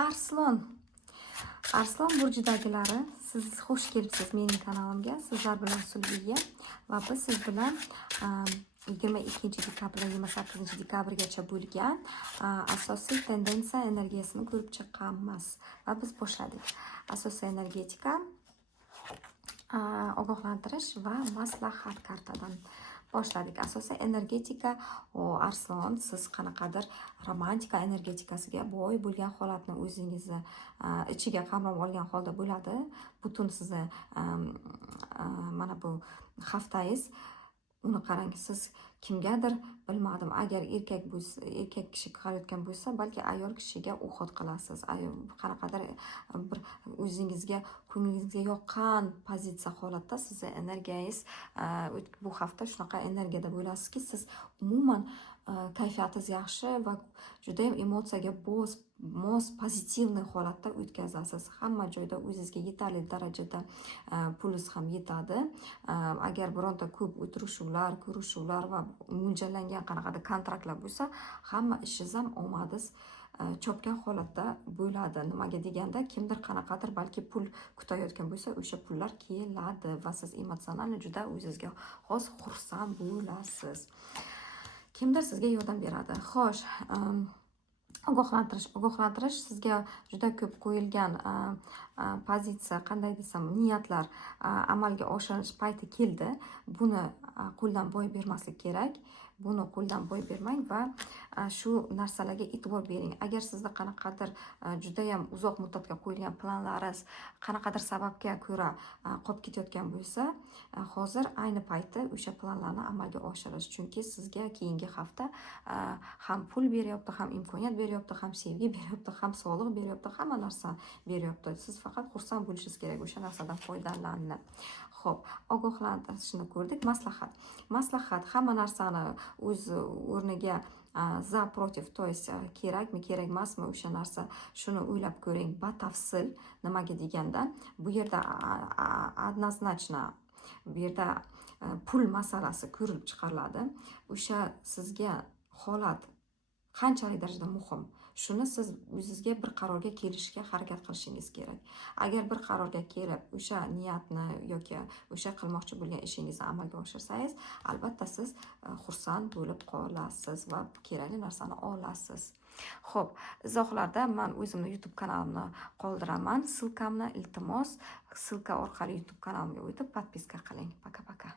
Arslon. Arslon burjidagilari, siz xush kelibsiz mening kanalimga. Sizlar bilan Sulbiya va biz siz bilan 22 dekabr 28 dekabrgacha bo'lgan asosiy tendensiya energiyasini ko'rib chiqqanmiz va biz boshladik. Asosiy energetika, ogohlantirish va maslahat kartadan boshladik. Asosiy energetika, Arslon, siz qanaqadir romantika energetikasiga boy bo'lgan holatni o'zingizni ichiga qamrab olgan holda bo'ladi. Butun sizni mana bu haftangiz, uni qarang, siz kimgadir, bilmadim, agar erkak kishi qilayotgan bo'lsa, balki ayol kishiga o'xot qilasiz. Qanaqadir bir o'zingizga, ko'nglingizga yoqqan pozitsiya holatda sizni energiyangiz bu hafta shunaqa energiyada bo'lasizki, siz umuman kayfiyatingiz yaxshi va juda ham emotsiyaga mos pozitivniy holatda o'tkazasiz. Hamma joyda o'zingizga yetarli darajada pulingiz ham yetadi. Agar bironta ko'p o'tirishuvlar, ko'rishuvlar va mo'ljallangan qanaqadir kontraktlar bo'lsa, hamma ishingiz ham omadingiz chopgan holatda bo'ladi. Nimaga deganda, kimdir qanaqadir balki pul kutayotgan bo'lsa, o'sha pullar keladi va siz emotsional juda o'zingizga xos xursand bo'lasiz. Kimdir sizga yordam beradi. Xo'sh, ogohlantirish sizga juda ko'p qo'yilgan pozitsiya, qanday desam, niyatlar amalga oshirish payti keldi. Buni qo'ldan boy bermaslik kerak. Buni qo'ldan boy bermang va shu narsalarga e'tibor bering. Agar sizda qanaqadir juda ham uzoq muddatga qo'yilgan planlaringiz qanaqadir sababga ko'ra qolib ketayotgan bo'lsa, hozir ayni payti o'sha planlarni amalga oshirish. Chunki sizga keyingi hafta ham pul beryapti, ham imkoniyat beryapti, ham sevgi beryapti, ham sog'liq beryapti, hamma narsa beryapti. Siz faqat xursand bo'lishingiz kerak o'sha narsadan foydalanib. Xo'p, ogohlantirishni ko'rdik. Maslahat hamma narsani o'z o'rniga za protiv, to есть kerakmi, kerak emasmi o'sha narsa, shuni o'ylab ko'ring batafsil. Nimaga deganda, bu yerda однозначно bu yerda pul masalasi ko'rilib chiqariladi. O'sha sizga holat qanchalik darajada muhim, shuni siz o'zingizga bir qarorga kelishga harakat qilishingiz kerak. Agar bir qarorga kelib, o'sha niyatni yoki o'sha qilmoqchi bo'lgan ishingizni amalga oshirsangiz, albatta siz xursand bo'lib qolasiz va kerakli narsani olasiz. Xo'p, izohlarda men o'zimni YouTube kanalimni qoldiraman. Silkamni iltimos, silka orqali YouTube kanalimga o'tib podpiska qiling. Paka-paka.